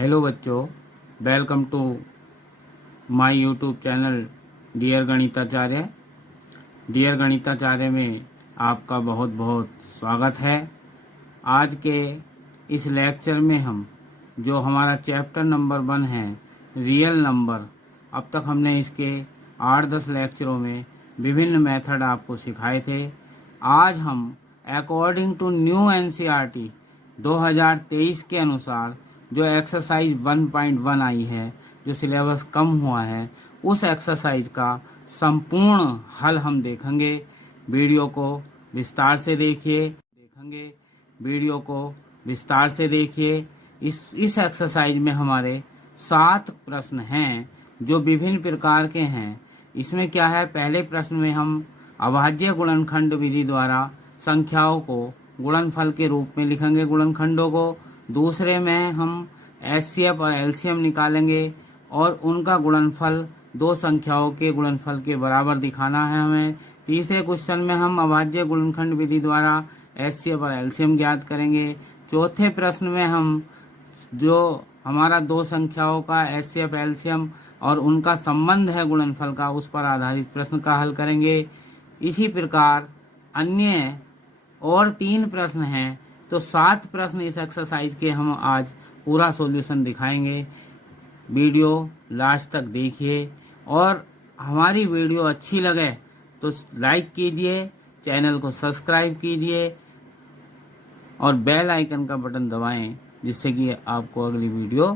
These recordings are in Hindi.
हेलो बच्चों, welcome to my YouTube channel dear Ganitacharya. Dear Ganitacharya में आपका बहुत बहुत स्वागत है। आज के इस लेक्चर में हम जो हमारा चैप्टर नंबर 1 है रियल नंबर, अब तक हमने इसके 8-10 लेक्चरों में विभिन्न मेथड आपको सिखाए थे। आज हम अकॉर्डिंग टू न्यू एनसीईआरटी 2023 के अनुसार जो एक्सरसाइज 1.1 आई है, जो सिलेबस कम हुआ है, उस एक्सरसाइज का संपूर्ण हल हम देखेंगे। वीडियो को विस्तार से देखिए। इस एक्सरसाइज में हमारे 7 प्रश्न हैं जो विभिन्न प्रकार के हैं। इसमें क्या है, पहले प्रश्न में हम अभाज्य गुणनखंड विधि द्वारा संख्याओं को गुणनफल के रूप में लिखेंगे, गुणनखंडों को। दूसरे में हम एचसीएफ और एलसीएम निकालेंगे और उनका गुणनफल दो संख्याओं के गुणनफल के बराबर दिखाना है हमें। तीसरे क्वेश्चन में हम अभाज्य गुणनखंड विधि द्वारा एचसीएफ और एलसीएम ज्ञात करेंगे। चौथे प्रश्न में हम जो हमारा दो संख्याओं का एचसीएफ एलसीएम और उनका संबंध है गुणनफल का, उस पर आधारित प्रश्न का हल करेंगे। इसी प्रकार अन्य और 3 प्रश्न हैं, तो 7 प्रश्न इस एक्सरसाइज के हम आज पूरा सॉल्यूशन दिखाएंगे। वीडियो लास्ट तक देखिए और हमारी वीडियो अच्छी लगे तो लाइक कीजिए, चैनल को सब्सक्राइब कीजिए और बेल आइकन का बटन दबाएं, जिससे कि आपको अगली वीडियो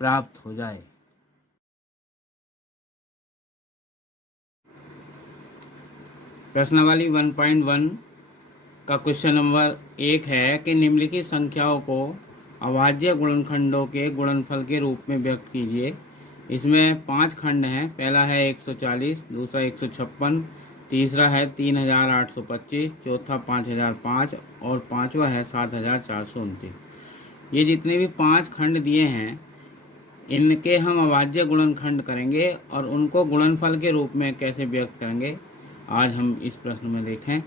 प्राप्त हो जाए। प्रश्नावली 1.1 का क्वेश्चन नंबर 1 है कि निम्नलिखित संख्याओं को अभाज्य गुणनखंडों के गुणनफल के रूप में व्यक्त कीजिए। इसमें 5 खंड हैं। पहला है 140, दूसरा 156, तीसरा है 3825, चौथा 5005 और पांचवा है 7429। ये जितने भी 5 खंड दिए हैं, इनके हम अभाज्य गुणनखंड करेंगे और उनको गुणनफल के रूप में कैसे व्यक्त करेंगे, आज हम इस प्रश्न में देखें।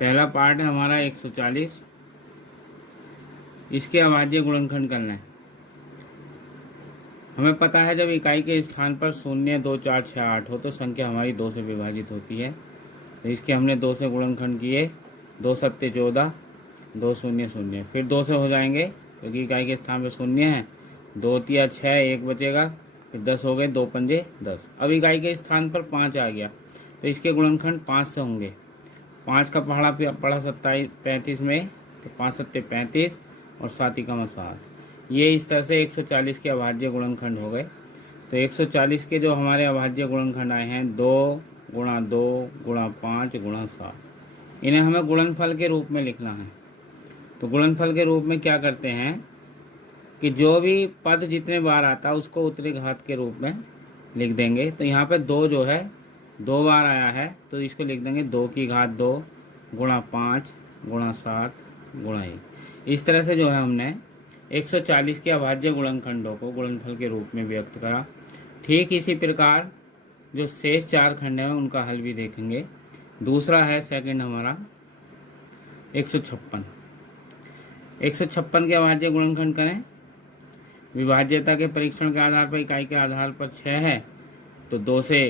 पहला पार्ट है हमारा 140, इसके अभाज्य गुणनखंड करना है। हमें पता है जब इकाई के स्थान पर 0, 2, 4, 6, 8 हो तो संख्या हमारी 2 से विभाजित होती है। तो इसके हमने 2 से गुणनखंड किए, 2 सत्ते 14, 2 0 0, फिर 2 से हो जाएंगे क्योंकि इकाई के स्थान पर 0 है। 2 तिया 6, 1 बचेगा, फिर 10 हो गए, 2 पंजे 10। अब इकाई के स्थान पर 5 आ गया तो इसके गुणनखंड 5 से होंगे। 5 का पढ़ा 35 में, तो 5 सत्ते 35 और 7 एकम 7। ये इस तरह से 140 के अभाज्य गुणनखंड हो गए। तो 140 के जो हमारे अभाज्य गुणनखंड आए हैं 2 गुणा 2 गुणा 5 गुणा 7, इन्हें हमें गुणनफल के रूप में लिखना है। तो गुणनफल के रूप में क्या करते हैं कि जो भी पद जितने बार आता है उसको उतने घात के रूप में लिख देंगे। तो यहाँ पे 2 जो है 2 बार आया है तो इसको लिख देंगे 2 की घात 2 गुणा 5 गुणा 7 गुणा 1। इस तरह से जो है हमने 140 के अभाज्य गुणनखंडों को गुणनफल के रूप में व्यक्त करा। ठीक इसी प्रकार जो शेष 4 खंड हैं उनका हल भी देखेंगे। दूसरा है सेकंड हमारा 156। 156 के अभाज्य गुणनखंड करें। विभाज्यता के परीक्षण के आधार पर इकाई के आधार पर 6 है तो 2 से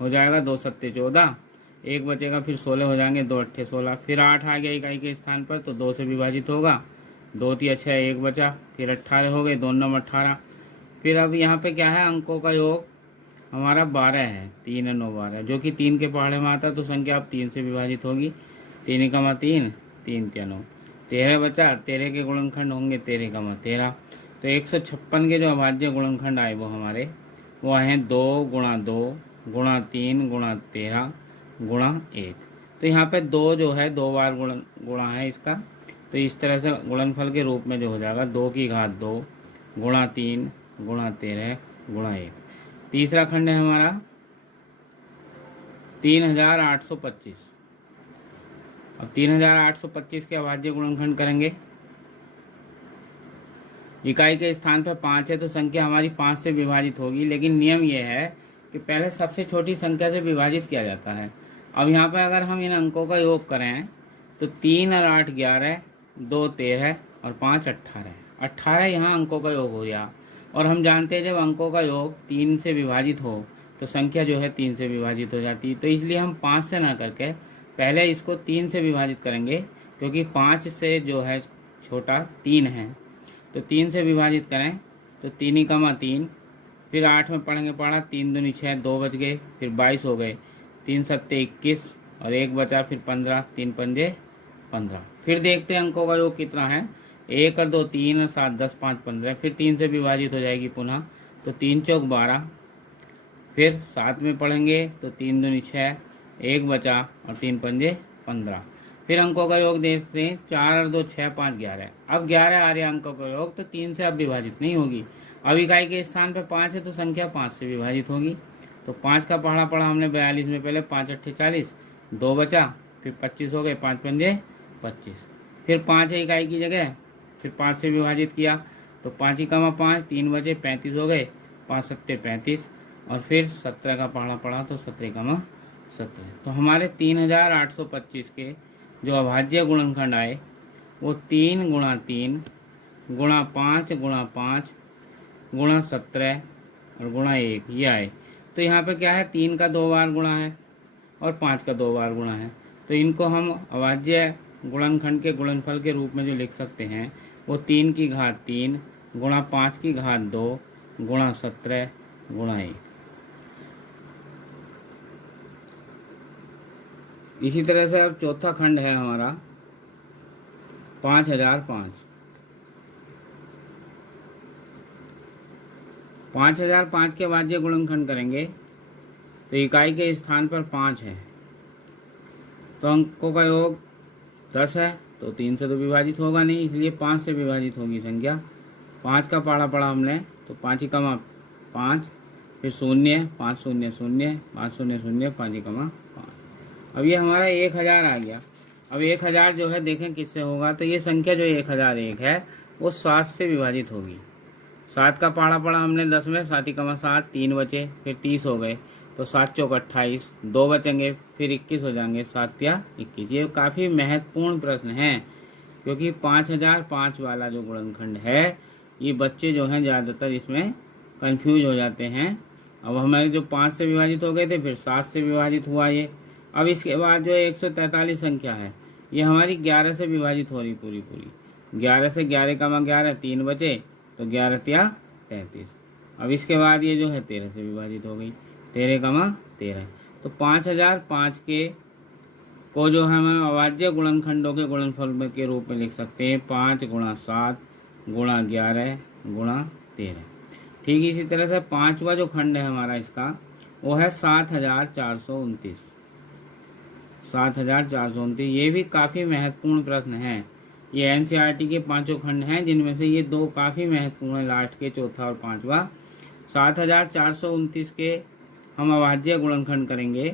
हो जाएगा, 2 सत्ते 14, 1 बचेगा, फिर 16 हो जाएंगे, 2 अट्ठे 16, फिर 8 आ गया इकाई के स्थान पर तो 2 से विभाजित होगा, 2 तिया 6, 1 बचा, फिर 18 हो गए, 2 9 18। फिर अब यहाँ पे क्या है, अंकों का योग हमारा 12 है, 3 9 12, जो कि 3 के पहाड़े में आता तो संख्या अब 3 से विभाजित होगी। 3 एकमा 3, 3 तिया 9, 13 बचा। 13 के गुणनखंड होंगे 13 एकमा 13। तो 156 के जो अभाज्य गुणनखंड आए वो हमारे वो हैं 2 गुणा 2 गुणा 3 गुणा 13 गुणा 1। तो यहाँ पे 2 जो है 2 बार गुणा है इसका, तो इस तरह से गुणनफल के रूप में जो हो जाएगा 2 की घात 2 गुणा 3 गुणा 13 गुणा 1। तीसरा खंड है हमारा 3825। अब 3825 के अभाज्य गुणनखंड करेंगे। इकाई के स्थान पर 5 है तो संख्या हमारी 5 से विभाजित होगी, लेकिन नियम यह है कि पहले सबसे छोटी संख्या से विभाजित किया जाता है। अब यहाँ पर अगर हम इन अंकों का योग करें तो 3 और 8 11, 2 13 और 5 18। 18 यहाँ अंकों का योग हो गया। और हम जानते हैं जब अंकों का योग 3 से विभाजित हो तो संख्या जो है 3 से विभाजित हो जाती है। तो इसलिए हम 5 से ना करके पहले इसको 3 से विभाजित करेंगे, क्योंकि 5 से जो है छोटा 3 है। तो 3 से विभाजित करें तो 3 ही कमा 3, फिर 8 में पढ़ेंगे पढ़ा, 3 दूनी 6, 2 बच गए, फिर 22 हो गए, 3 सत्ते 21 और 1 बचा, फिर 15, 3 पंजे 15। फिर देखते हैं अंकों का योग कितना है। 1 और 2 3 और 7 10 5 15, फिर 3 से विभाजित हो जाएगी पुनः, तो 3 चौक 12, फिर 7 में पढ़ेंगे तो 3 दूनी 6, 1 बचा और 3 पंजे 15। फिर अंकों का योग देखते हैं, 4 और 2 6 5 11। अब 11 आ रहा अंकों का योग, तो 3 से अब विभाजित नहीं होगी। अब इकाई के स्थान पर 5 है तो संख्या 5 से विभाजित होगी। तो 5 का पढ़ा हमने 42 में, पहले 5 अट्ठे 40, 2 बचा, फिर 25 हो गए, 5 पंजे 25। फिर 5 है इकाई की जगह, फिर 5 से विभाजित किया तो 5 ही कमा 5, 3 बचे, 35 हो गए, 5 सत्ते 35 और फिर 17 का पढ़ा तो 17 कमा 17। तो हमारे 3825 के जो अभाज्य गुणनखंड आए वो 3 गुणा 3 गुणा 5 गुणा 5 गुणा 17 और गुणा 1 ये आए। तो यहाँ पे क्या है, 3 का 2 बार गुणा है और 5 का 2 बार गुणा है। तो इनको हम अभाज्य गुणनखंड के गुणनफल के रूप में जो लिख सकते हैं वो 3 की घात 3 गुणा 5 की घात 2 गुणा 17 गुणा 1। इसी तरह से अब चौथा खंड है हमारा 5005। 5005 के अभाज्य गुणनखंड करेंगे तो इकाई के स्थान पर 5 है तो अंकों का योग 10 है, तो 3 से तो विभाजित होगा नहीं, इसलिए 5 से विभाजित होगी संख्या। 5 का पढ़ा हमने तो 5 ही कमा 5, फिर 0 5 0 0 5 0 0 5 ही कमा 5। अब ये हमारा 1000 आ गया। अब 1000 जो है देखें किससे होगा, तो ये संख्या जो 1001 है वो 7 से विभाजित होगी। 7 का पढ़ा हमने 10 में, 7 ही कमा 7, 3 बचे, फिर 30 हो गए, तो 7 चौक 28, 2 बचेंगे, फिर 21 हो जाएंगे, 7 या 21। ये काफ़ी महत्वपूर्ण प्रश्न है, क्योंकि 5005 वाला जो गुणनखंड है ये बच्चे जो हैं ज़्यादातर इसमें कंफ्यूज हो जाते हैं। अब हमारे जो 5 से विभाजित हो गए थे, फिर 7 से विभाजित हुआ ये। अब इसके बाद जो 143 संख्या है ये हमारी 11 से विभाजित हो रही पूरी। 11 से 11 कमा 11, 3 बचे, तो 11 या 33। अब इसके बाद ये जो है 13 से विभाजित हो गई, 13 कमा 13। तो 5005 के को जो हम अभाज्य गुणनखंडों के गुणनफल के रूप में लिख सकते हैं 5 गुणा 7 गुणा 11 गुणा 13। ठीक इसी तरह से 5वां जो खंड है हमारा इसका वो है 7429। 7429 ये भी काफ़ी महत्वपूर्ण प्रश्न है। ये एनसीईआरटी के 5 खंड हैं, जिनमें से ये 2 काफ़ी महत्वपूर्ण है, लास्ट के चौथा और 5वां। 7429 के हम अभाज्य गुणनखंड करेंगे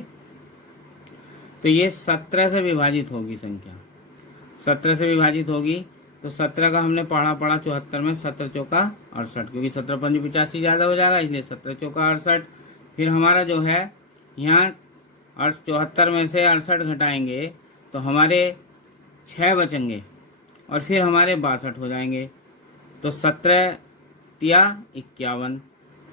तो ये 17 से विभाजित होगी संख्या। 17 से विभाजित होगी तो 17 का हमने पढ़ा 74 में, 17 चौका 68, क्योंकि 17 पंजे 85 ज़्यादा हो जाएगा, इसलिए 17 चौका 68। फिर हमारा जो है यहाँ 74 में से 68 घटाएंगे तो हमारे 6 बचेंगे और फिर हमारे 62 हो जाएंगे, तो 17 या 51,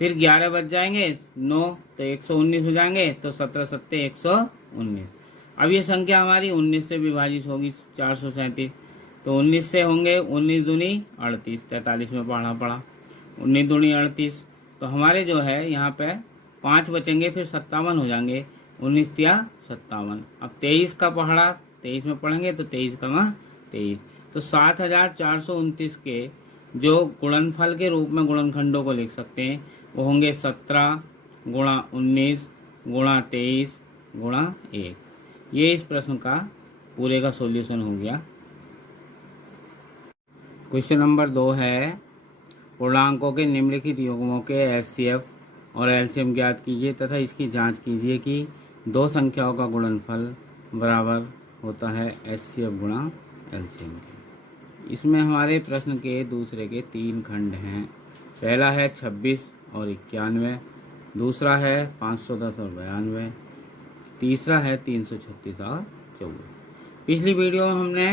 फिर 11 बच जाएंगे 9, तो 119 हो जाएंगे, तो 17 सत्ते 119। अब ये संख्या हमारी 19 से विभाजित होगी 437, तो 19 से होंगे 19 दूनी 38, 43 में पढ़ा 19 दूनी 38। तो हमारे जो है यहाँ पे 5 बचेंगे, फिर 57 हो जाएंगे, 19 या 57। अब 23 का पढ़ा 23 में पढ़ेंगे तो 23 कमा 23। तो 7429 के जो गुणनफल के रूप में गुणनखंडों को लिख सकते हैं वो होंगे 17 गुणा 19 गुणा 23 गुणा 1। ये इस प्रश्न का पूरे का सॉल्यूशन हो गया। क्वेश्चन नंबर 2 है, पूर्णांकों के निम्नलिखित युग्मों के एचसीएफ और एलसीएम ज्ञात कीजिए तथा इसकी जांच कीजिए कि दो संख्याओं का गुणनफल बराबर होता है एचसीएफ गुणा एलसीएम के। इसमें हमारे प्रश्न के दूसरे के 3 खंड हैं। पहला है 26 और 91, दूसरा है 510 और 92, तीसरा है 336 और 24। पिछली वीडियो में हमने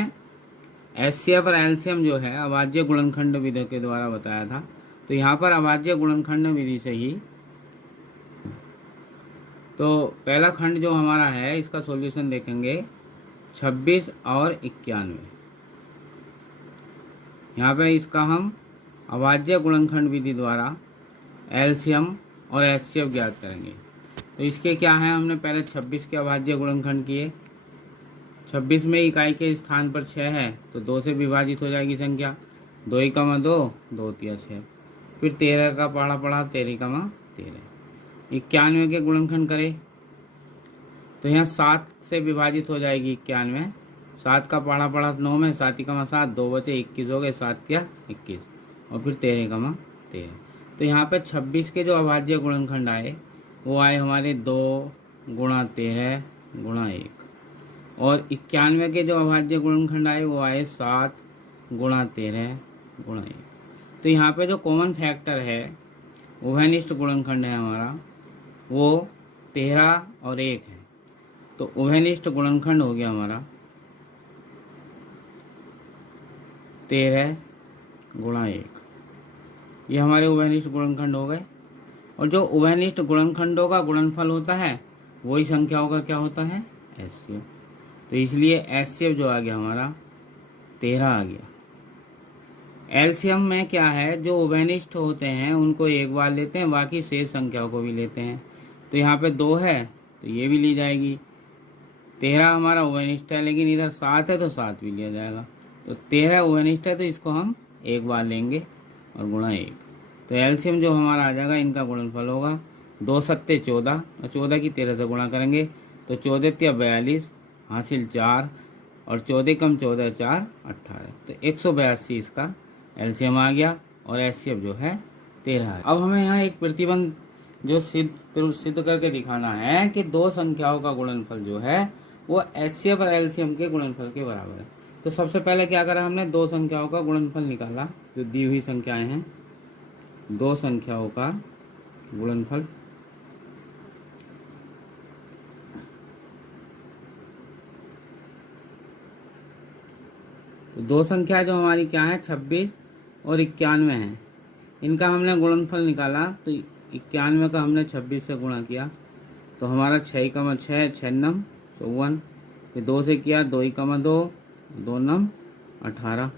एचसीएफ और एलसीएम जो है अभाज्य गुणनखंड विधि के द्वारा बताया था। तो यहाँ पर अभाज्य गुणनखंड विधि से ही तो पहला खंड जो हमारा है इसका सॉल्यूशन देखेंगे 26 और 91। यहाँ पे इसका हम अभाज्य गुणनखंड विधि द्वारा एलसीएम और एचसीएफ ज्ञात करेंगे। तो इसके क्या है, हमने पहले 26 के अभाज्य गुणनखंड किए। 26 में इकाई के स्थान पर 6 है तो 2 से विभाजित हो जाएगी संख्या, 2 × 2 2 × 6। फिर 13 का पढ़ा 13 × 13। 91 के गुणनखंड करें तो यहाँ 7 से विभाजित हो जाएगी 91। 7 का पढ़ा 9 में, 7 × 7 2 बचे 21 हो गए, 7 × 21 और फिर 13 × 13। तो यहाँ पे 26 के जो अभाज्य गुणनखंड आए वो आए हमारे 2 × 13 × 1 और 91 के जो अभाज्य गुणनखंड आए वो आए 7 × 13 × 1। तो यहाँ पे जो कॉमन फैक्टर है उभयनिष्ठ गुणनखंड है हमारा वो 13 और 1 है। तो उभयनिष्ठ गुणनखंड हो गया हमारा 13 × 1। ये हमारे उभयनिष्ठ गुणनखंड हो गए। और जो उभयनिष्ठ गुणनखंडों का गुणनफल होता है वही संख्याओं का क्या होता है, एचसीएफ। तो इसलिए एचसीएफ जो आ गया हमारा 13 आ गया। एलसीएम में क्या है, जो उभयनिष्ठ होते हैं उनको एक बार लेते हैं, बाकी शेष संख्याओं को भी लेते हैं। तो यहाँ पे 2 है तो ये भी ली जाएगी। 13 हमारा उभयनिष्ठ है लेकिन इधर 7 है तो 7 भी लिया जाएगा। तो 13 उभयनिष्ठ है तो इसको हम एक बार लेंगे और गुणा 1। तो एलसीएम जो हमारा आ जाएगा इनका गुणनफल होगा 2 × 7 14 और 14 की 13 से गुणा करेंगे तो 14 × 42 हासिल 4 और 14 × 14 4 18। तो 182 इसका एलसीएम आ गया और एचसीएफ जो है 13 है। अब हमें यहाँ एक प्रतिबंध जो सिद्ध करके दिखाना है कि दो संख्याओं का गुणनफल जो है वो एचसीएफ और एलसीएम के गुणनफल के बराबर है। तो सबसे पहले क्या करा, हमने दो संख्याओं का गुणनफल निकाला। जो दी हुई संख्याएं हैं, दो संख्याओं का गुणनफल तो दो संख्या जो हमारी क्या है 26 और 91 है, इनका हमने गुणनफल निकाला। तो 91 का हमने 26 से गुणा किया तो हमारा 6 × 6 6 9 54। फिर 2 से किया 2 × 2 2 9 18।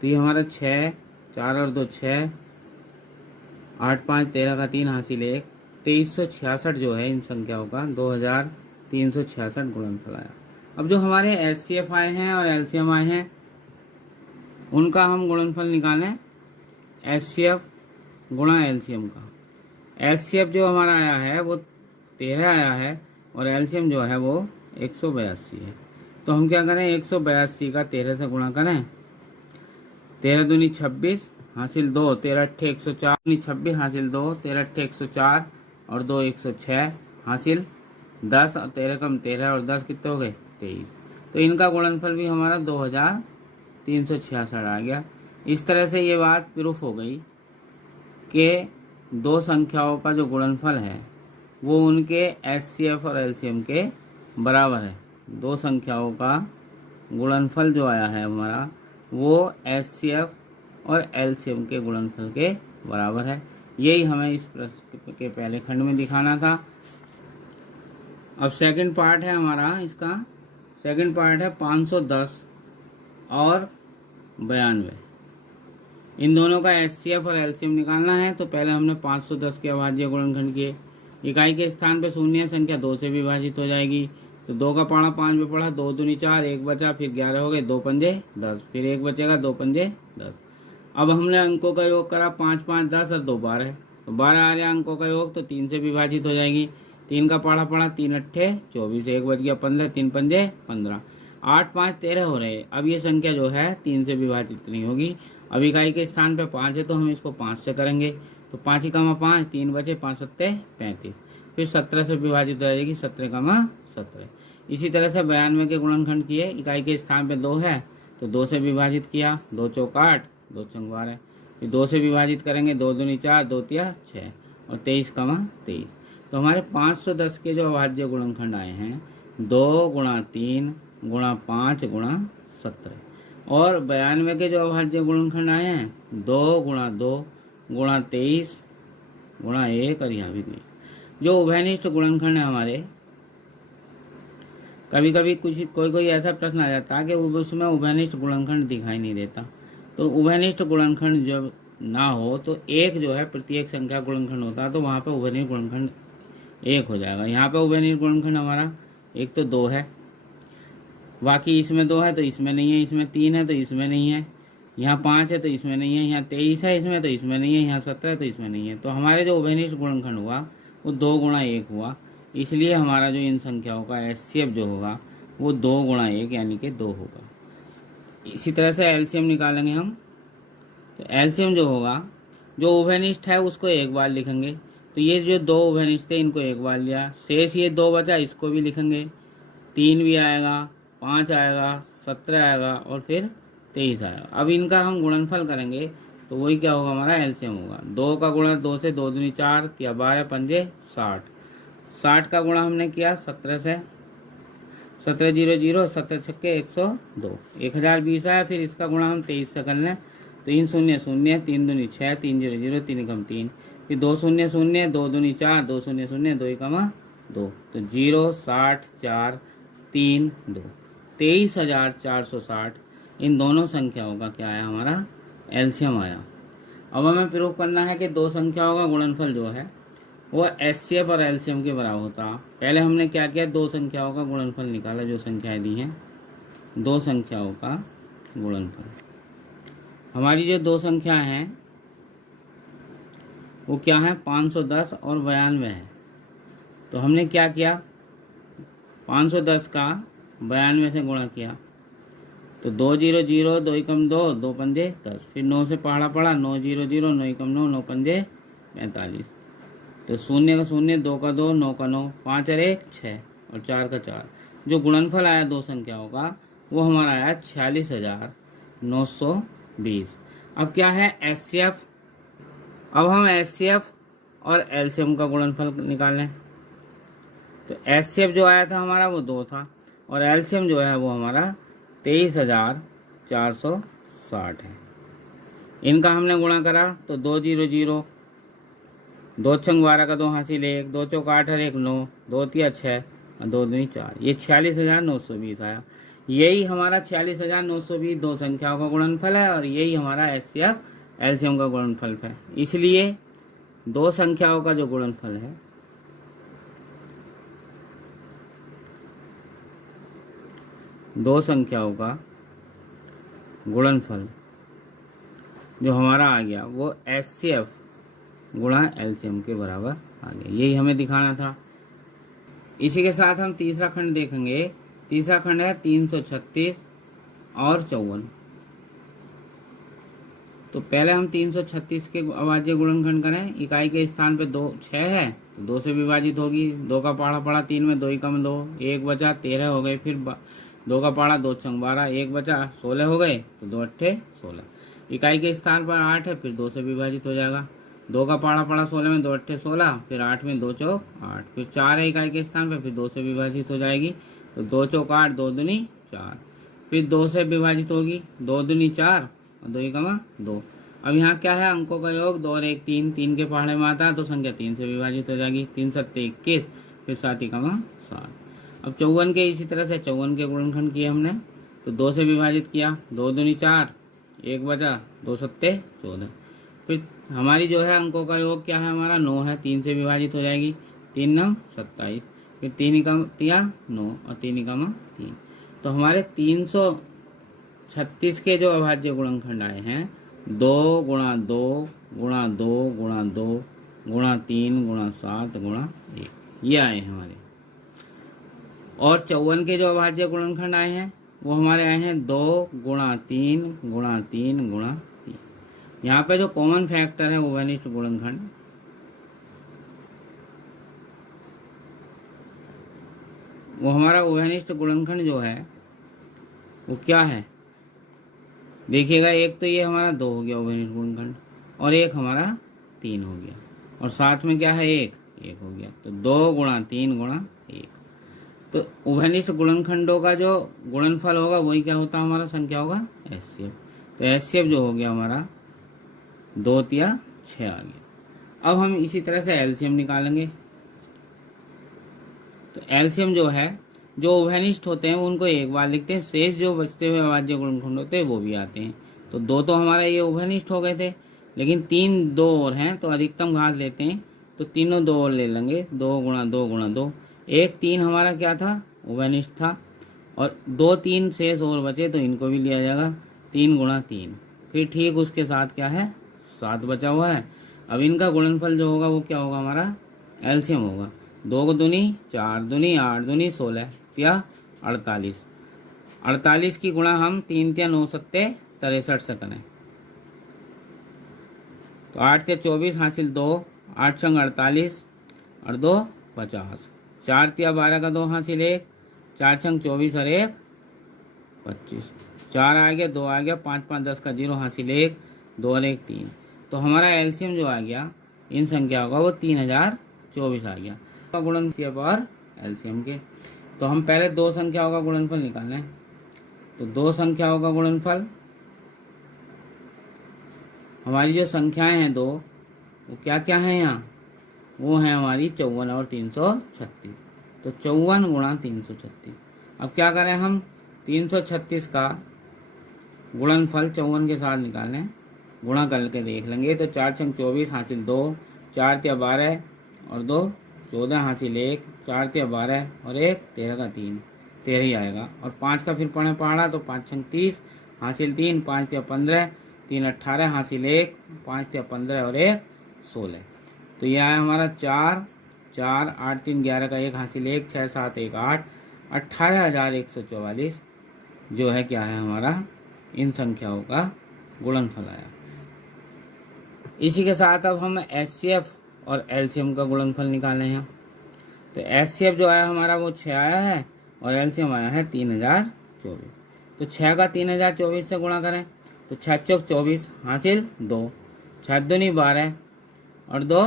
तो ये हमारा 6 4 और 2 6 8 5 13 का 3 हासिल 1 2366 जो है इन संख्याओं का 2366 गुणनफल आया। अब जो हमारे एचसीएफ आए हैं और एलसीएम आए हैं उनका हम गुणनफल निकालें एचसीएफ गुणा एलसीएम का। एचसीएफ जो हमारा आया है वो 13 आया है और एलसीएम जो है वो 182 है। तो हम क्या करें, 182 का 13 से गुणा करें। 13 दूनी 26 हासिल 2 13 अट्ठे 104 26 हासिल 2 13 अट्ठे 104 और 2 106 हासिल 10 और 13 कम 13 और 10 कितने हो गए 23। तो इनका गुणनफल भी हमारा 2366 आ गया। इस तरह से ये बात प्रूफ हो गई कि दो संख्याओं का जो गुणनफल है वो उनके एचसीएफ और एलसीएम के बराबर है। दो संख्याओं का गुणनफल जो आया है हमारा वो एचसीएफ और एलसीएम के गुणनफल के बराबर है। यही हमें इस प्रश्न के पहले खंड में दिखाना था। अब सेकंड पार्ट है हमारा, इसका सेकंड पार्ट है 510 और 92। इन दोनों का एचसीएफ और एलसीएम निकालना है। तो पहले हमने 510 के अभाज्य गुणनखंड किए। इकाई के स्थान पे शून्य संख्या 2 से विभाजित हो जाएगी। तो 2 का पढ़ा 5 में पढ़ा 2 दूनी 4 1 बचा, फिर 11 हो गए 2 पंजे 10, फिर 1 बचेगा 2 पंजे 10। अब हमने अंकों का योग करा 5 5 10 और 2 12। तो 12 आ रहा अंकों का योग तो 3 से विभाजित हो जाएगी। 3 का पढ़ा 3 अट्ठे 24 1 बच गया 15 3 पंजे 15 8 5 13 हो रहे। अब ये संख्या जो है 3 से विभाजित नहीं होगी। अब इकाई के स्थान पे 5 है तो हम इसको 5 से करेंगे। तो 5 ही 5 3 बचे 5 7 35। फिर 17 से विभाजित हो जाएगी 17 17। इसी तरह से 92 के गुणनखंड किए। इकाई के स्थान पे 2 है तो 2 से विभाजित किया, 2 चौक 8 2 छंग 12। फिर 2 से विभाजित करेंगे 2 दूनी 4 2 तिया 6 और 23 23। तो हमारे 510 के जो अभाज्य गुणनखंड आए हैं 2 × 3 × 5 × 17। और 92 के जो अभाज्य गुणनखंड आए हैं 2 गुणा 2 गुणा 23 गुणा 1 और यहाँ भी नहीं। जो उभयनिष्ठ गुणनखंड है हमारे, कभी कभी कुछ कोई ऐसा प्रश्न आ जाता है कि उसमें उभयनिष्ठ गुणनखंड दिखाई नहीं देता। तो उभयनिष्ठ गुणनखंड जब ना हो तो एक जो है प्रत्येक संख्या गुणनखंड होता है, तो वहाँ पे उभयनिष्ठ गुणनखंड एक हो जाएगा। यहाँ पे उभयनिष्ठ गुणनखंड हमारा एक तो 2 है, बाकी इसमें 2 है तो इसमें नहीं है, इसमें 3 है तो इसमें नहीं है, यहाँ 5 है तो इसमें नहीं है, यहाँ 23 है इसमें तो इसमें नहीं है, यहाँ 17 है तो इसमें नहीं है। तो हमारे जो उभयनिष्ठ गुणनखंड हुआ वो 2 गुणा 1 हुआ, इसलिए हमारा जो इन संख्याओं का एचसीएफ जो होगा वो 2 गुणा 1 यानी कि 2 होगा। इसी तरह से एलसीएम निकालेंगे हम। तो एलसीएम जो होगा, जो उभयनिष्ठ है उसको एक बार लिखेंगे, तो ये जो 2 उभयनिष्ठ थे इनको एक बार लिया, शेष ये 2 बचा इसको भी लिखेंगे, 3 भी आएगा, 5 आएगा, 17 आएगा और फिर 23 आएगा। अब इनका हम गुणनफल करेंगे तो वही क्या होगा, हमारा एलसीएम होगा। 2 का गुणा 2 से 2 दूनी 4 या 12 पंजे 60, 60 का गुणा हमने किया 17 से, 17 0 0 17 छक्के 102, 1020 आया। फिर इसका गुणा हम 23 से कर लें, 3 0 0 3 दूनी 6 3 0 0 3 एकम 3, फिर 2 0 0 2 दूनी 4 2 0 0 2 एकम 2, तो 0 60 4 3 2, 23,460 इन दोनों संख्याओं का क्या आया, हमारा एलसीएम आया। अब हमें प्रूव करना है कि दो संख्याओं का गुणनफल जो है वो एचसीएफ और एलसीएम के बराबर होता। पहले हमने क्या किया, दो संख्याओं का गुणनफल निकाला, जो संख्याएं दी हैं दो संख्याओं का गुणनफल। हमारी जो दो संख्याएं हैं वो क्या है, 510 और 92 है। तो हमने क्या किया, 510 का 92 से गुणा किया, तो 2 0 0 2 एकम 2 2 पंजे 10, फिर 9 से पढ़ा 9 0 0 9 एकम 9 9 पंजे 45, तो 0 का 0 2 का 2 9 का 9 5 और 1 6 और 4 का 4। जो गुणनफल आया दो संख्याओं का वो हमारा आया 46,920। अब क्या है एचसीएफ, अब हम एचसीएफ और एलसीएम का गुणनफल निकालें। तो एचसीएफ जो आया था हमारा वो 2 था और एलसीएम जो है वो हमारा 23,460 है। इनका हमने गुणा करा तो 2 0 0 2 छंग 12 का 2 हासिल 1 2 चौक 8 और 1 9 2 तिया 6 और 2 दूनी 4, ये 46,920 आया। यही हमारा 46,920 दो संख्याओं का गुणनफल है और यही हमारा एचसीएफ एलसीएम का गुणनफल है। इसलिए दो संख्याओं का जो गुणनफल है दो संख्याओं का गुणनफल जो हमारा आ गया वो एचसीएफ गुणा एलसीएम के बराबर आ गया। यही हमें दिखाना था। इसी के साथ हम तीसरा खंड देखेंगे। तीसरा खंड है 336 और 54। तो पहले हम 336 के अभाज्य गुणनखंड करें। इकाई के स्थान पे 2 6 है तो 2 से विभाजित होगी। 2 का पढ़ा 3 में 2 एकम 2 1 बचा 13 हो गए। फिर 2 का पढ़ा 2 छंग 12 1 बचा 16 हो गए, तो 2 अट्ठे 16। इकाई के स्थान पर 8 है, फिर 2 से विभाजित हो जाएगा। 2 का पढ़ा 16 में 2 अट्ठे 16, फिर 8 में 2 चौक 8, फिर 4 है इकाई के स्थान पर, फिर 2 से विभाजित हो जाएगी, तो 2 चौक 8 2 दूनी 4, फिर 2 से विभाजित होगी 2 दूनी 4 और 2 एकम 2। अब यहाँ क्या है, अंकों का योग 2 और 1 3, 3 के पहाड़े में आता है तो संख्या 3 से विभाजित हो जाएगी। 3 7 21, फिर 7 एकम 7। अब 54 के इसी तरह से 54 के गुणनखंड किए हमने, तो 2 से विभाजित किया, 2 दूनी 4 1 बचा 2 सत्ते 14। फिर हमारी जो है अंकों का योग क्या है, हमारा 9 है, 3 से विभाजित हो जाएगी, 3 9 27, फिर 3 एकम 9 और 3 एकम 3। तो हमारे 336 के जो अभाज्य गुणनखंड आए हैं 2 गुणा 2 गुणा 2 गुणा 2 गुणा 3 गुणा 7 गुणा 1, ये आए हैं हमारे। और 54 के जो अभाज्य गुणनखंड आए हैं वो हमारे आए हैं 2 गुणा 3 गुणा 3 गुणा 3। यहाँ पे जो कॉमन फैक्टर है उभयनिष्ठ गुणनखंड, वो हमारा उभयनिष्ठ गुणनखंड जो है वो क्या है, देखिएगा। एक तो ये हमारा 2 हो गया उभयनिष्ठ गुणनखंड, और एक हमारा 3 हो गया, और साथ में क्या है 1 हो गया। तो 2 गुणा 3 गुणा 1। तो उभयनिष्ठ गुणनखंडों का जो गुणनफल होगा वही क्या होता है हमारा, संख्या होगा HCF। तो HCF जो हो गया हमारा 2 या 6 आ गया। अब हम इसी तरह से LCM निकालेंगे। तो LCM जो है, जो उभयनिष्ठ होते हैं उनको एक बार लिखते हैं, शेष जो बचते हुए अभाज्य गुणनखंड होते हैं वो भी आते हैं। तो 2 तो हमारा ये उभयनिष्ठ हो गए थे, लेकिन 3 2 और हैं, तो अधिकतम घात लेते हैं। तो तीनों 2 और ले लेंगे, 2 गुणा 2 गुणा 2। 1 3 हमारा क्या था, उभयनिष्ठ था, और 2 3 शेष और बचे तो इनको भी लिया जाएगा, 3 गुणा 3। फिर ठीक उसके साथ क्या है, 7 बचा हुआ है। अब इनका गुणनफल जो होगा वो क्या होगा हमारा, LCM होगा। 2 दूनी 4, दूनी 8, दूनी 16 या 48। 48 की गुणा हम 3 या 9 सत्ते 63 से करें, तो 8 या 24 हासिल 2, 8 छंग 48 और 2 50। 4 या 12 का 2 हासिल 1, 4 छंग 24 और 1 25। 4 आ गया, 2 आ गया, 5 5 10 का 0 हासिल 1, 2 और 1 3। तो हमारा LCM जो आ गया इन संख्याओं का वो 3024 आ गया। गुणनफल और LCM के, तो हम पहले 2 संख्याओं का गुणनफल निकालें। तो 2 संख्याओं का गुणनफल, हमारी जो संख्याएं हैं 2, वो क्या क्या हैं यहाँ, वो है हमारी 54 और 336। तो 54 गुणा 336। अब क्या करें हम, 336 का गुणनफल 54 के साथ निकालें, गुणा करके देख लेंगे। तो 4 छंग 24 हासिल 2, 4 या 12 और 2 14 हासिल 1, 4 या 12 और 1 13 का 3, 13 ही आएगा। और 5 का फिर पढ़ा तो 5 छंग 30 हासिल 3, 5 या 15, 3 18 हासिल 1, 5 या 15 और 1 16। तो यह है हमारा 4 4 8 3 11 का 1 हासिल 1, 6 7 1 8, 18,144 जो है क्या है हमारा इन संख्याओं का गुणनफल आया। इसी के साथ अब हम HCF और LCM का गुणनफल निकालें हैं। तो HCF जो आया हमारा वो 6 आया है और LCM आया है 3024। तो 6 का 3024 से गुणा करें, तो 6 चौक 24 हासिल 2, 6 दूनी 12 और 2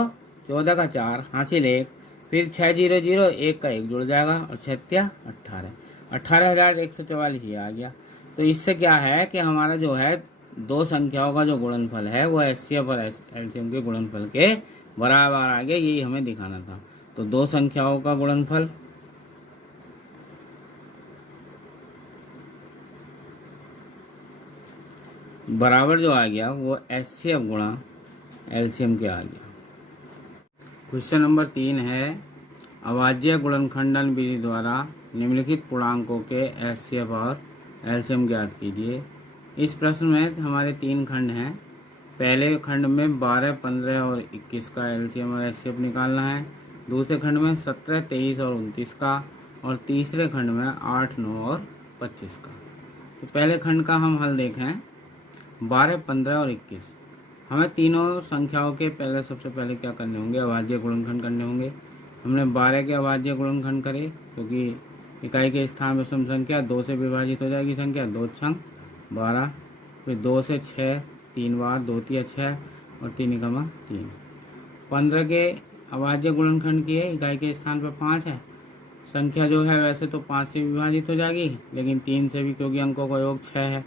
14 का 4 हासिल 1, फिर 6 0 0 1 का 1 जुड़ जाएगा और 6 18, 18,144 ये आ गया। तो इससे क्या है कि हमारा जो है 2 संख्याओं का जो गुणनफल है वो HCF और LCM के गुणनफल के बराबर आ गया, यही हमें दिखाना था। तो 2 संख्याओं का गुणनफल बराबर जो आ गया वो HCF गुणा LCM के आ गया। क्वेश्चन नंबर 3 है, अभाज्य गुणनखंडन विधि द्वारा निम्नलिखित पूर्णांकों के HCF और LCM ज्ञात कीजिए। इस प्रश्न में हमारे 3 खंड हैं। पहले खंड में 12, 15 और 21 का LCM और HCF निकालना है। दूसरे खंड में 17, 23 और 29 का, और तीसरे खंड में 8, 9 और 25 का। तो पहले खंड का हम हल देखें। 12, 15 और 21 हमें तीनों संख्याओं के सबसे पहले क्या करने होंगे, अभाज्य गुणनखंड करने होंगे। हमने 12 के अभाज्य गुणनखंड करे, क्योंकि इकाई के स्थान में सम संख्या 2 से विभाजित हो जाएगी संख्या, 2 छंग 12, फिर 2 से 6 3 बार, 2 तिया 6 और 3 एकमा 3। 15 के अभाज्य गुणनखंड किए, इकाई के स्थान पर 5 है, संख्या जो है वैसे तो 5 से विभाजित हो जाएगी, लेकिन 3 से भी, क्योंकि अंकों का योग 6 है।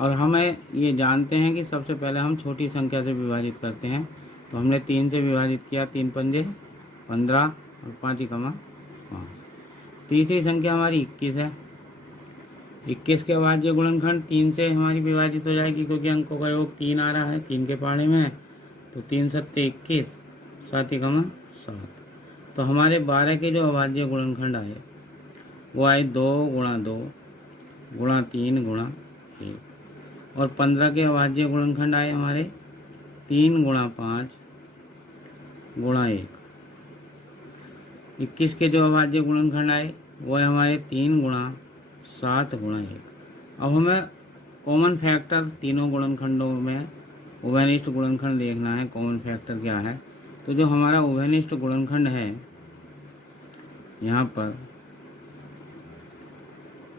और हमें ये जानते हैं कि सबसे पहले हम छोटी संख्या से विभाजित करते हैं। तो हमने 3 से विभाजित किया, 3 पंजे 15 और 5 एकमा 5। तीसरी संख्या हमारी 21 है। 21 के अभाज्य गुणनखंड 3 से हमारी विभाजित हो जाएगी, क्योंकि अंकों का योग 3 आ रहा है, 3 के पहाड़े में है। तो 3 सत्ते 21, 7 एकमा 7। तो हमारे 12 के जो अभाज्य गुणनखंड आए वो आए 2 गुणा 2 गुणा 3 गुणा 1। और 15 के अभाज्य गुणनखंड आए हमारे 3 गुणा 5 गुणा 1। 21 के जो अभाज्य गुणनखंड आए वो है हमारे 3 गुणा 7 गुणा 1। अब हमें कॉमन फैक्टर तीनों गुणनखंडों में उभयनिष्ठ गुणनखंड देखना है। कॉमन फैक्टर क्या है, तो जो हमारा उभयनिष्ठ गुणनखंड है, यहाँ पर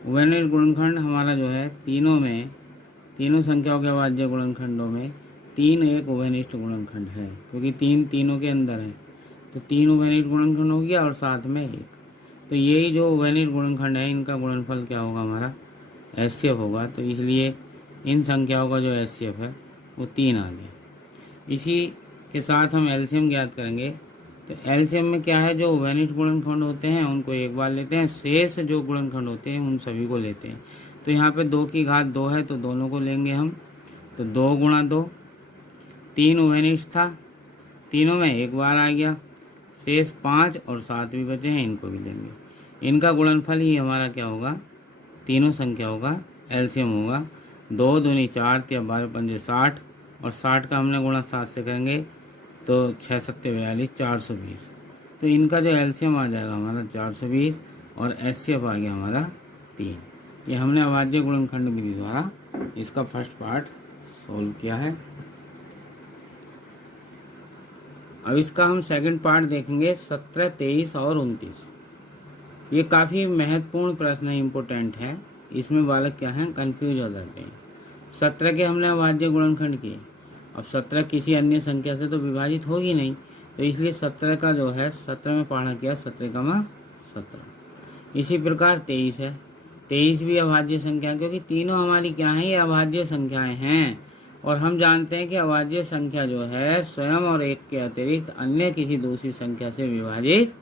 उभयनिष्ठ गुणनखंड हमारा जो है तीनों संख्याओं के अभाज्य गुणनखंडों में 3 एक उभयनिष्ठ गुणनखंड है, क्योंकि 3 तीनों के अंदर है। तो 3 उभयनिष्ठ गुणनखंड हो गया और साथ में 1। तो यही जो उभयनिष्ठ गुणनखंड है इनका गुणनफल क्या होगा हमारा एचसीएफ होगा। तो इसलिए इन संख्याओं का जो एचसीएफ है वो 3 आ गया। इसी के साथ हम एलसीएम ज्ञात करेंगे। तो एलसीएम में क्या है, जो उभयनिष्ठ गुणनखंड होते हैं उनको एक बार लेते हैं, शेष जो गुणनखंड होते हैं उन सभी को लेते हैं। तो यहाँ पे 2 की घात 2 है तो दोनों को लेंगे हम। तो 2 गुणा 2, 3 उभयनिष्ठ था, तीनों में एक बार आ गया, शेष 5 और 7 भी बचे हैं, इनको भी लेंगे। इनका गुणनफल ही हमारा क्या होगा, तीनों संख्याओं का एलसीएम होगा। 2 दूनी 4, 3 12 पंजे 60 और 60 का हमने गुणा 7 से करेंगे तो 6 7 42 420। तो इनका जो एलसीएम आ जाएगा हमारा 420 और एचसीएफ आ गया हमारा 3। ये हमने अभाज्य गुणनखंड विधि द्वारा इसका फर्स्ट पार्ट सोल्व किया है। अब इसका हम सेकंड पार्ट देखेंगे 17, 23 और 29। ये काफ़ी महत्वपूर्ण प्रश्न है, इम्पोर्टेंट है। इसमें बालक क्या है, कंफ्यूज हो जाते हैं। 17 के हमने अभाज्य गुणनखंड किए, अब 17 किसी अन्य संख्या से तो विभाजित होगी नहीं, तो इसलिए 17 का जो है 17 में पढ़ा किया 17,17। इसी प्रकार 23 है, 23 भी अभाज्य संख्या, क्योंकि तीनों हमारी क्या है, ये अभाज्य संख्याएं हैं। और हम जानते हैं कि अभाज्य संख्या जो है स्वयं और एक के अतिरिक्त अन्य किसी दूसरी संख्या से विभाजित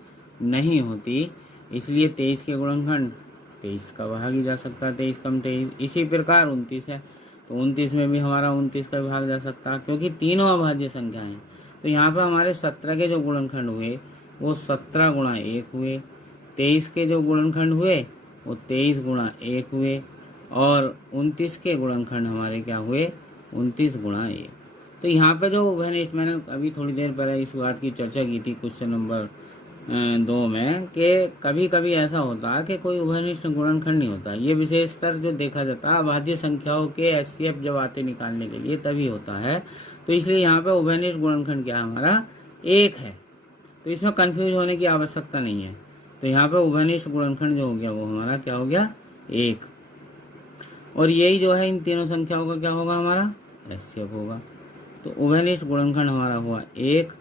नहीं होती, इसलिए 23 के गुणनखंड 23 का भाग ही जा सकता है, 23 कम 23। इसी प्रकार 29 है, तो 29 में भी हमारा 29 का भाग जा सकता है, क्योंकि तीनों अभाज्य संख्या हैं। तो यहाँ पर हमारे 17 के जो गुणनखंड हुए वो 17 गुणा 1 हुए, 23 के जो गुणनखंड हुए वो 23 गुणा 1 हुए, और 29 के गुणनखंड हमारे क्या हुए, 29 गुणा 1। तो यहाँ पे जो उभयनिष्ठ, मैंने अभी थोड़ी देर पहले इस बात की चर्चा की थी क्वेश्चन नंबर 2 में, कि कभी कभी ऐसा होता है कि कोई उभयनिष्ठ गुणनखंड नहीं होता। ये विशेषतर जो देखा जाता है अभाज्य संख्याओं के एचसीएफ जब आते निकालने के लिए तभी होता है। तो इसलिए यहाँ पे उभयनिष्ठ गुणनखंड क्या है हमारा 1 है, तो इसमें कंफ्यूज होने की आवश्यकता नहीं है। तो यहाँ पे उभयनिष्ठ गुणनखंड जो हो गया वो हमारा क्या हो गया 1, और यही जो है इन तीनों संख्याओं का क्या होगा हमारा एचसीएफ होगा। तो उभयनिष्ठ गुणनखंड हमारा हुआ 1,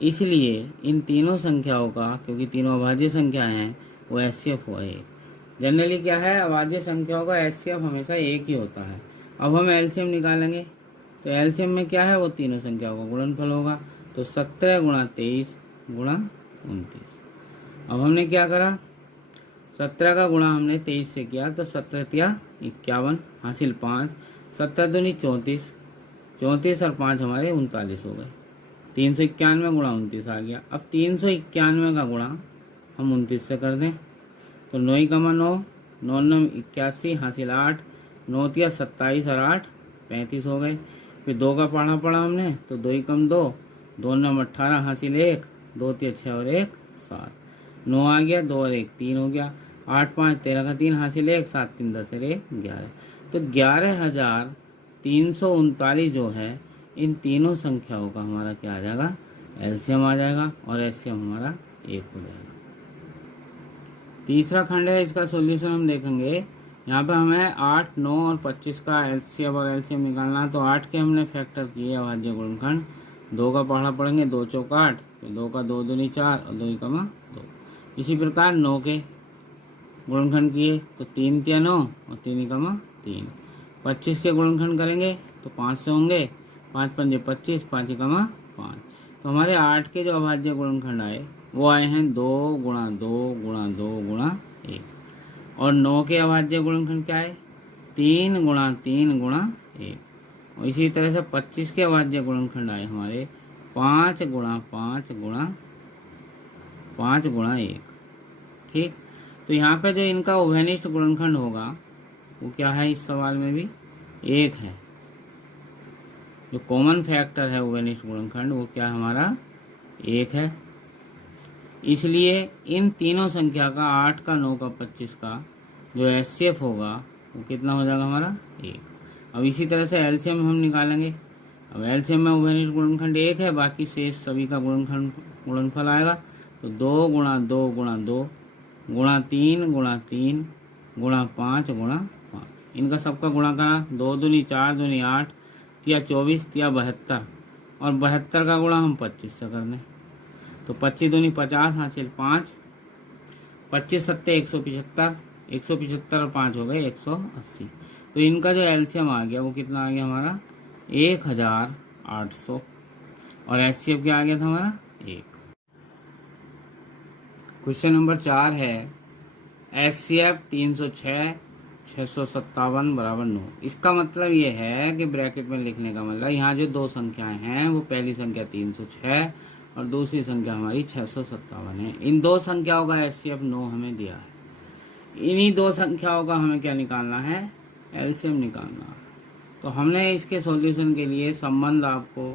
इसलिए इन तीनों संख्याओं का, क्योंकि तीनों अभाज्य संख्याएं हैं, वो एचसीएफ हुआ 1। जनरली क्या है, अभाज्य संख्याओं का एचसीएफ हमेशा 1 ही होता है। अब हम एलसीएम निकालेंगे, तो एलसीएम में क्या है, वो तीनों संख्याओं का गुणनफल होगा। तो 17 गुणा 23 गुणा 29। अब हमने क्या करा, 17 का गुणा हमने 23 से किया, तो 17 तिया 51 हासिल 5, 17 दूनी 34, 34 और 5 हमारे 39 हो गए। 391 गुणा 29 आ गया। अब 391 का गुणा हम 29 से कर दें, तो 9 कमा 9, 9 9 81 हासिल 8, 9 तिया 27 और 8 35 हो गए। फिर 2 का पढ़ा हमने, तो 2 कम 2, 2 9 18 हासिल 1, 2 तिया 6 और 1 7, 9 आ गया, 2 और 1 3 हो गया, 8 5 13 का 3 हासिल 1, 7 3 10 और 1 11। तो 11,339 जो है इन तीनों संख्याओं का हमारा क्या आ जाएगा एलसीएम आ जाएगा, और एलसीएम हमारा 1 हो जाएगा। तीसरा खंड है, इसका सॉल्यूशन हम देखेंगे। यहाँ पे हमें 8, 9 और 25 का एलसीएम और एलसीएम निकालना है। तो 8 के हमने फैक्टर किए अभाज्य गुणनखंड, 2 का पढ़ेंगे, 2 चौक 8, फिर 2 का 2 दूनी 4 और 2 कमा 2। इसी प्रकार 9 के गुणनखंड किए, तो 3 तिया 9 और 3 कमा 3। 25 के गुणनखंड करेंगे तो 5 से होंगे, 5 पंजे 25, 5 कमा 5। तो हमारे 8 के जो अभाज्य गुणनखंड आए वो आए हैं 2 गुणा 2 गुणा 2 गुणा 1, और 9 के अभाज्य गुणनखंड क्या है 3 गुणा 3 गुणा 1, और इसी तरह से 25 के अभाज्य गुणनखंड आए हमारे 5 गुणा 5 गुणा 5 गुणा 1। ठीक, तो यहाँ पे जो इनका उभयनिष्ठ गुणनखंड होगा वो क्या है, इस सवाल में भी 1 है। जो कॉमन फैक्टर है उभयनिष्ठ गुणनखंड वो क्या हमारा 1 है। इसलिए इन तीनों संख्या का 8 का 9 का 25 का जो एचसीएफ होगा वो कितना हो जाएगा हमारा 1। अब इसी तरह से एलसीएम हम निकालेंगे। अब एलसीएम में उभयनिष्ठ गुणनखंड 1 है, बाकी शेष सभी का गुणनफल आएगा। तो 2 गुणा 2 गुणा 2 गुणा 3 गुणा 3 गुणा 5 गुणा 5, इनका सबका गुणा करा, 2 दूनी 4 दूनी 8, तिया 24 तिया 72, और 72 का गुणा हम 25 से कर दें, तो 25 दूनी 50 हासिल 5, 25 सत्ते 175, 175 और 5 हो गए 180। तो इनका जो एलसीएम आ गया वो कितना आ गया हमारा 1800। और एचसीएफ क्या आ गया था हमारा 1। क्वेश्चन नंबर 4 है एचसीएफ 306 657 बराबर 9। इसका मतलब ये है कि ब्रैकेट में लिखने का मतलब यहाँ जो दो संख्याएं हैं वो पहली संख्या 306 और दूसरी संख्या हमारी 657 है। इन दो संख्याओं का एचसीएफ 9 हमें दिया है। इन्हीं दो संख्याओं का हमें क्या निकालना है एलसीएम निकालना है। तो हमने इसके सॉल्यूशन के लिए संबंध आपको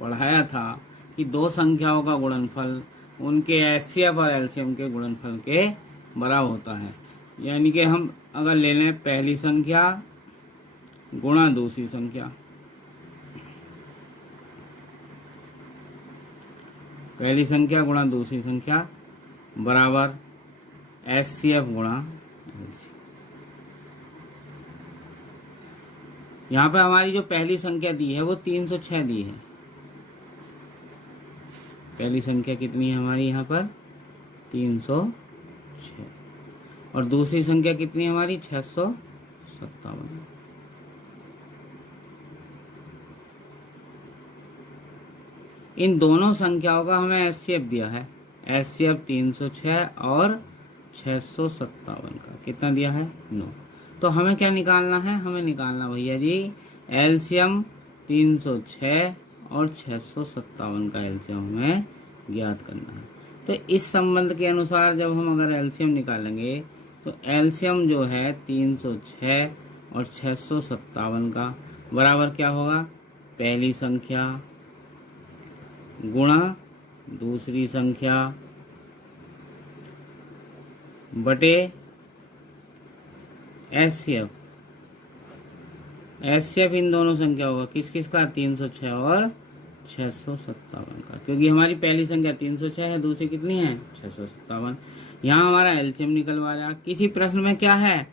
पढ़ाया था कि दो संख्याओं का गुणनफल उनके एचसीएफ और एलसीएम के गुणनफल के बराबर होता है। यानी कि हम अगर ले लें पहली संख्या गुणा दूसरी संख्या, पहली संख्या गुणा दूसरी संख्या बराबर एचसीएफ गुणा एलसीएम। यहाँ पे हमारी जो पहली संख्या दी है वो 306 दी है। पहली संख्या कितनी है हमारी यहाँ पर 306 और दूसरी संख्या कितनी है हमारी 657। इन दोनों संख्याओं का हमें एचसीएफ दिया है। एचसीएफ 306 और 657 का कितना दिया है 9। तो हमें क्या निकालना है, हमें निकालना भैया जी एलसीएम 306 और 657 का एलसीएम हमें ज्ञात करना है। तो इस संबंध के अनुसार जब हम अगर एलसीएम निकालेंगे तो एलसीएम जो है 306 और 657 का बराबर क्या होगा पहली संख्या गुणा दूसरी संख्या बटे एचसीएफ। एचसीएफ इन दोनों संख्या होगा किस किस का 306 और 657 का, क्योंकि हमारी पहली संख्या 306 है, दूसरी कितनी है 657। यहाँ हमारा एलसीएम निकलवा रहा। किसी प्रश्न में क्या है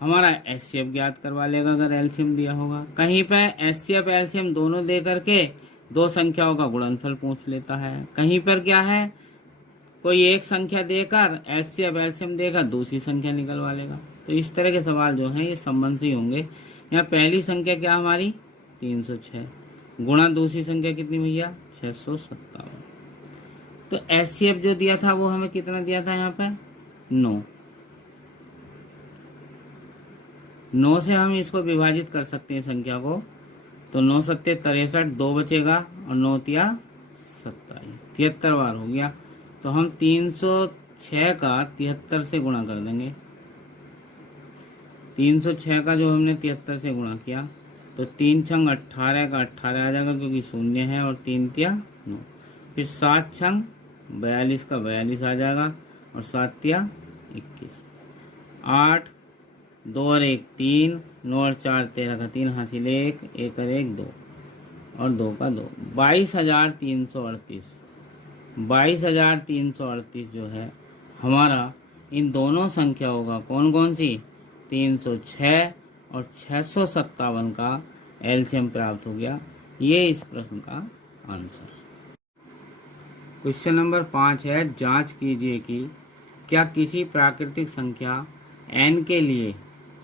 हमारा एचसीएफ ज्ञात करवा लेगा अगर एलसीएम दिया होगा। कहीं पे एचसीएफ एलसीएम दोनों दे करके दो संख्याओं का गुणनफल पूछ लेता है। कहीं पर क्या है कोई एक संख्या देकर एचसीएफ एलसीएम देकर दूसरी संख्या निकलवा लेगा। तो इस तरह के सवाल जो हैं ये संबंध से ही होंगे। यहाँ पहली संख्या क्या हमारी 306 गुणा दूसरी संख्या कितनी भैया 657। तो एचसीएफ जो दिया था वो हमें कितना दिया था यहाँ पे 9 से हम इसको विभाजित कर सकते हैं संख्या को। तो 9 सत्ते 63 2 बचेगा और 9 तिया 27 73 बार हो गया। तो हम 306 का 73 से गुणा कर देंगे। 306 का जो हमने 73 से गुणा किया तो 3 छंग 18 का 18 आ जाएगा क्योंकि शून्य है और 3 तिया 9। फिर 7 छंग 42 का 42 आ जाएगा और 7 तिया 21। 8 2 और 1 3 9 और 4 13 का 3 हासिल 1 1 और 1 2 और 2 का 2 22,338। 22,338 जो है हमारा इन दोनों संख्याओं का कौन कौन सी 306 और 657 का एलसीएम प्राप्त हो गया। ये इस प्रश्न का आंसर। क्वेश्चन नंबर 5 है जांच कीजिए कि क्या किसी प्राकृतिक संख्या n के लिए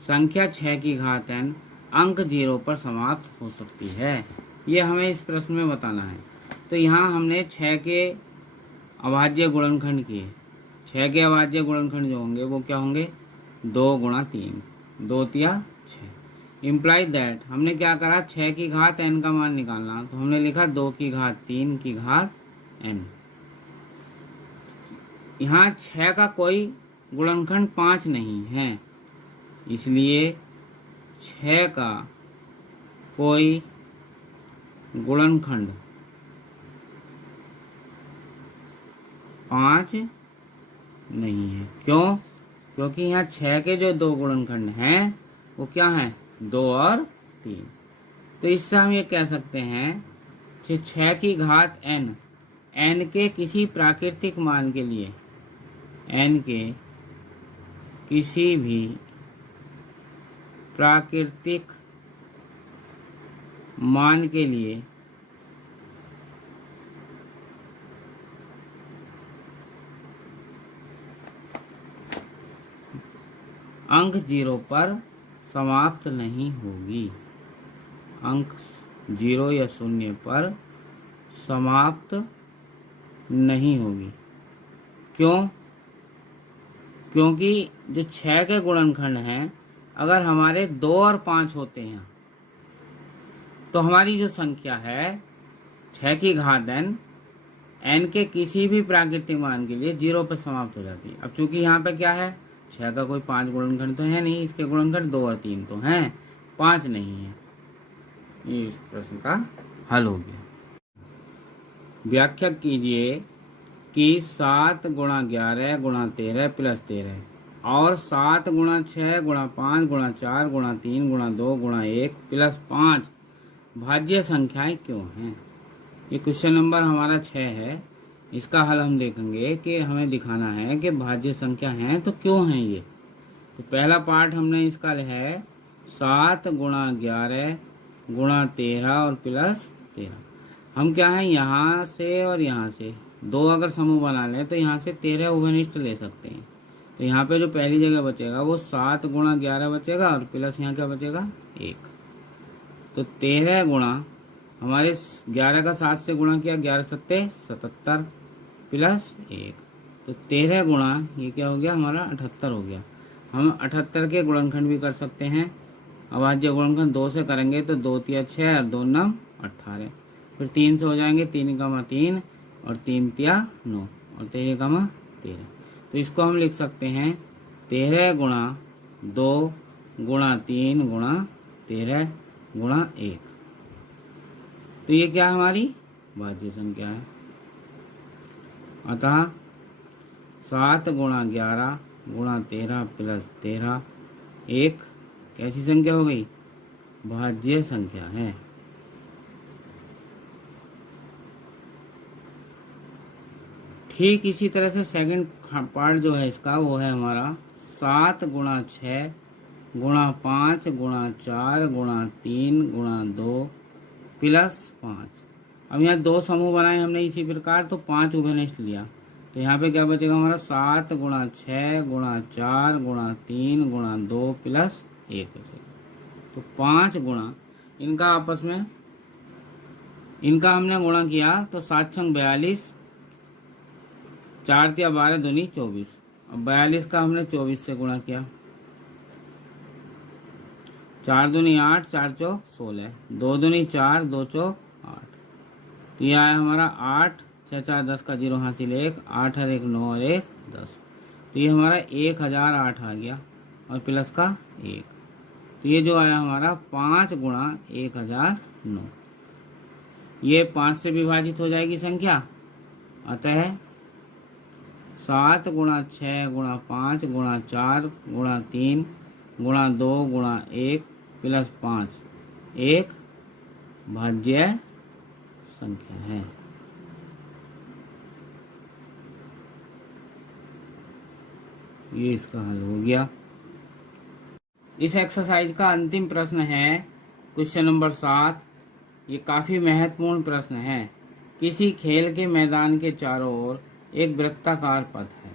संख्या 6 की घात n अंक 0 पर समाप्त हो सकती है। ये हमें इस प्रश्न में बताना है। तो यहाँ हमने 6 के अभाज्य गुणनखंड किए। 6 के अभाज्य गुणनखंड जो होंगे वो क्या होंगे 2 गुणा 3 2 तिया 6। इम्प्लाई दैट हमने क्या करा 6 की घात n का मान निकालना। तो हमने लिखा 2 की घात 3 की घात n। यहाँ 6 का कोई गुणनखंड 5 नहीं है, इसलिए 6 का कोई गुणनखंड 5 नहीं है। क्यों? क्योंकि यहाँ 6 के जो दो गुणनखंड हैं वो क्या हैं 2 और 3। तो इससे हम ये कह सकते हैं कि 6 की घात n के किसी प्राकृतिक मान के लिए n के किसी भी प्राकृतिक मान के लिए अंक 0 पर समाप्त नहीं होगी। अंक 0 या 0 पर समाप्त नहीं होगी। क्यों? क्योंकि जो 6 के गुणनखंड हैं, अगर हमारे 2 और 5 होते हैं तो हमारी जो संख्या है 6 की घात n के किसी भी प्राकृतिक मान के लिए 0 पर समाप्त हो जाती है। अब चूंकि यहाँ पे क्या है, 6 का कोई 5 गुणनखंड तो है नहीं, इसके गुणनखंड 2 और 3 तो हैं, 5 नहीं है। ये इस प्रश्न का हल हो गया। व्याख्या कीजिए कि 7 गुणा 11 गुणा 13 प्लस 13 और 7 गुणा 6 गुणा 5 गुणा 4 गुणा 3 गुणा 2 गुणा 1 प्लस 5 भाज्य संख्याएं क्यों हैं। ये क्वेश्चन नंबर हमारा 6 है। इसका हल हम देखेंगे कि हमें दिखाना है कि भाज्य संख्या हैं तो क्यों हैं ये। तो पहला पार्ट हमने इसका है 7 गुणा 11 गुणा 13 और प्लस 13। हम क्या है, यहाँ से और यहाँ से 2 अगर समूह बना लें तो यहाँ से 13 उभयनिष्ठ ले सकते हैं। तो यहाँ पे जो पहली जगह बचेगा वो 7 गुणा 11 बचेगा और प्लस यहाँ क्या बचेगा 1। तो 13 गुणा हमारे 11 का 7 से गुणा किया, 11 सत्ते 77 प्लस 1। तो 13 गुणा ये क्या हो गया हमारा 78 हो गया। हम 78 के गुणनखंड भी कर सकते हैं। अभाज्य गुणनखंड 2 से करेंगे तो 2 तिया 6 और 2 9 18। फिर 3 से हो जाएंगे, 3 का 3 और 3 तिया 9 और 13 का 13। तो इसको हम लिख सकते हैं 13 गुणा 2 गुणा 3 गुणा 13 गुणा 1। तो ये क्या हमारी भाज्य संख्या है। अतः 7 गुणा 11 गुणा 13 प्लस 13 एक कैसी संख्या हो गई, भाज्य संख्या है। ठीक इसी तरह से सेकंड पार्ट जो है इसका वो है हमारा 7 गुणा 6 गुणा 5 गुणा 4 गुणा 3 गुणा 2 प्लस 5। अब यहाँ 2 समूह बनाए हमने इसी प्रकार, तो 5 उभयनिष्ठ लिया। तो यहाँ पे क्या बचेगा हमारा 7 गुणा 6 गुणा 4 गुणा 3 गुणा 2 प्लस 1 बचेगा। तो 5 गुणा इनका आपस में इनका हमने गुणा किया तो 7 छंग 42, 4 तिया 12 दूनी 24। अब 42 का हमने 24 से गुणा किया, 4 दूनी 8 4 चौक 16, 2 दूनी 4 2 चौक 8। तो यह आया हमारा 8 6 4 10 का 0 हासिल 1, 8 और 1 9 और 1 10। तो ये हमारा 1008 आ गया और प्लस का 1। तो ये जो आया हमारा 5 गुणा 1009। ये 5 से विभाजित हो जाएगी संख्या। अतः 7 गुणा 6 गुणा 5 गुणा 4 गुणा 3 गुणा 2 गुणा 1 प्लस 5 एक भाज्य संख्या है। ये इसका हल हो गया। इस एक्सरसाइज का अंतिम प्रश्न है क्वेश्चन नंबर 7। ये काफ़ी महत्वपूर्ण प्रश्न है। किसी खेल के मैदान के चारों ओर एक वृत्ताकार पथ है।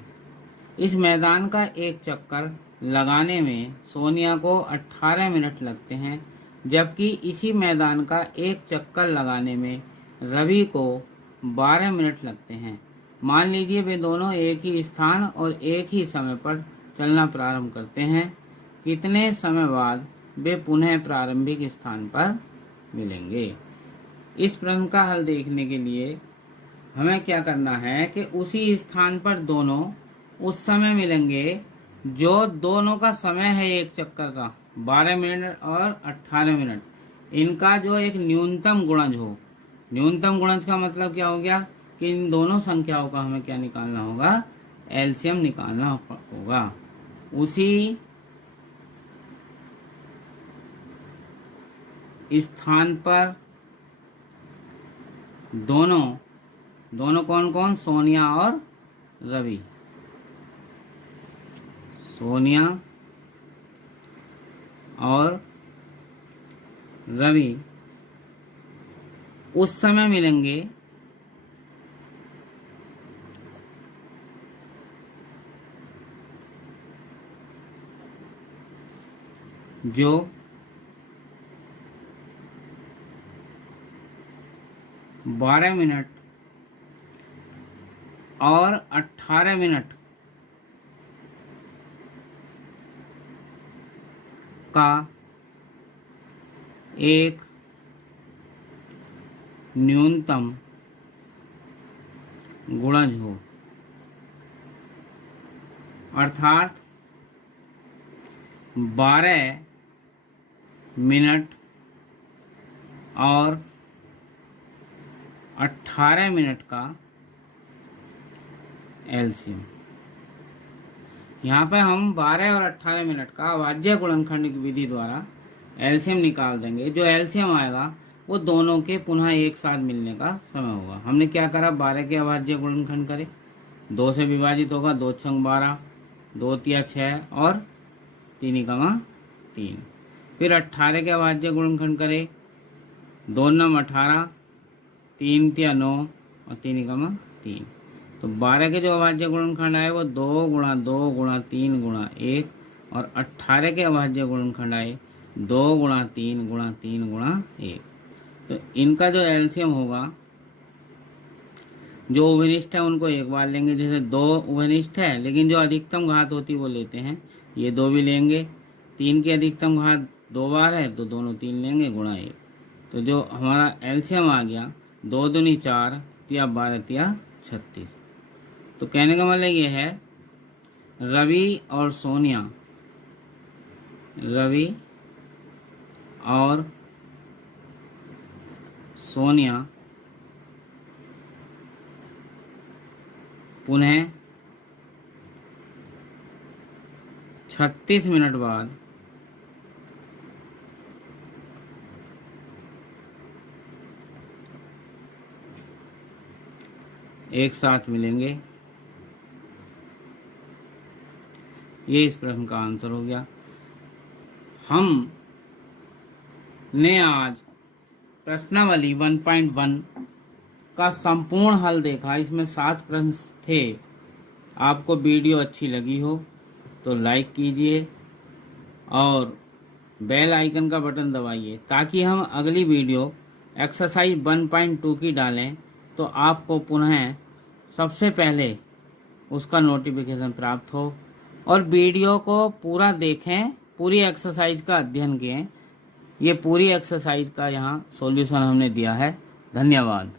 इस मैदान का एक चक्कर लगाने में सोनिया को 18 मिनट लगते हैं, जबकि इसी मैदान का एक चक्कर लगाने में रवि को 12 मिनट लगते हैं। मान लीजिए वे दोनों एक ही स्थान और एक ही समय पर चलना प्रारंभ करते हैं। कितने समय बाद वे पुनः प्रारंभिक स्थान पर मिलेंगे। इस प्रश्न का हल देखने के लिए हमें क्या करना है कि उसी स्थान पर दोनों उस समय मिलेंगे जो दोनों का समय है एक चक्कर का 12 मिनट और 18 मिनट। इनका जो एक न्यूनतम गुणज हो। न्यूनतम गुणज का मतलब क्या हो गया कि इन दोनों संख्याओं का हमें क्या निकालना होगा, एलसीएम निकालना होगा। उसी स्थान पर दोनों कौन कौन, सोनिया और रवि। सोनिया और रवि उस समय मिलेंगे जो बारह मिनट और 18 मिनट का एक न्यूनतम गुणज हो, अर्थात 12 मिनट और 18 मिनट का एलसीएम। यहाँ पे हम 12 और 18 मिनट का अभाज्य गुणनखंड की विधि द्वारा एलसीएम निकाल देंगे। जो एलसीएम आएगा वो दोनों के पुनः एक साथ मिलने का समय होगा। हमने क्या करा, 12 के अभाज्य गुणनखंड करे, 2 से विभाजित होगा, 2 छंग 12, 2 तिया 6 और 3 3। फिर 18 के अभाज्य गुणनखंड करे, 2 नम 18, 3 तिया 9 और 3 3। तो 12 के जो अभाज्य गुणनखंड आए वो 2 गुणा 2 गुणा 3 गुणा 1, और 18 के अभाज्य गुणनखंड आए 2 गुणा 3 गुणा 3 गुणा 1। तो इनका जो एलसीएम होगा, जो उभयनिष्ठ है उनको एक बार लेंगे, जैसे 2 उभयनिष्ठ है लेकिन जो अधिकतम घात होती वो लेते हैं, ये 2 भी लेंगे। 3 की अधिकतम घात 2 बार है तो दोनों 3 लेंगे गुणा 1। तो जो हमारा एलसीएम आ गया 2 दूनी 4 तिया 12 तिया 36। तो कहने का मतलब ये है, रवि और सोनिया पुनः 36 मिनट बाद एक साथ मिलेंगे। ये इस प्रश्न का आंसर हो गया। हम ने आज प्रश्नावली 1.1 का संपूर्ण हल देखा। इसमें 7 प्रश्न थे। आपको वीडियो अच्छी लगी हो तो लाइक कीजिए और बेल आइकन का बटन दबाइए, ताकि हम अगली वीडियो एक्सरसाइज 1.2 की डालें तो आपको पुनः सबसे पहले उसका नोटिफिकेशन प्राप्त हो। और वीडियो को पूरा देखें, पूरी एक्सरसाइज का अध्ययन करें। ये पूरी एक्सरसाइज का यहाँ सॉल्यूशन हमने दिया है। धन्यवाद।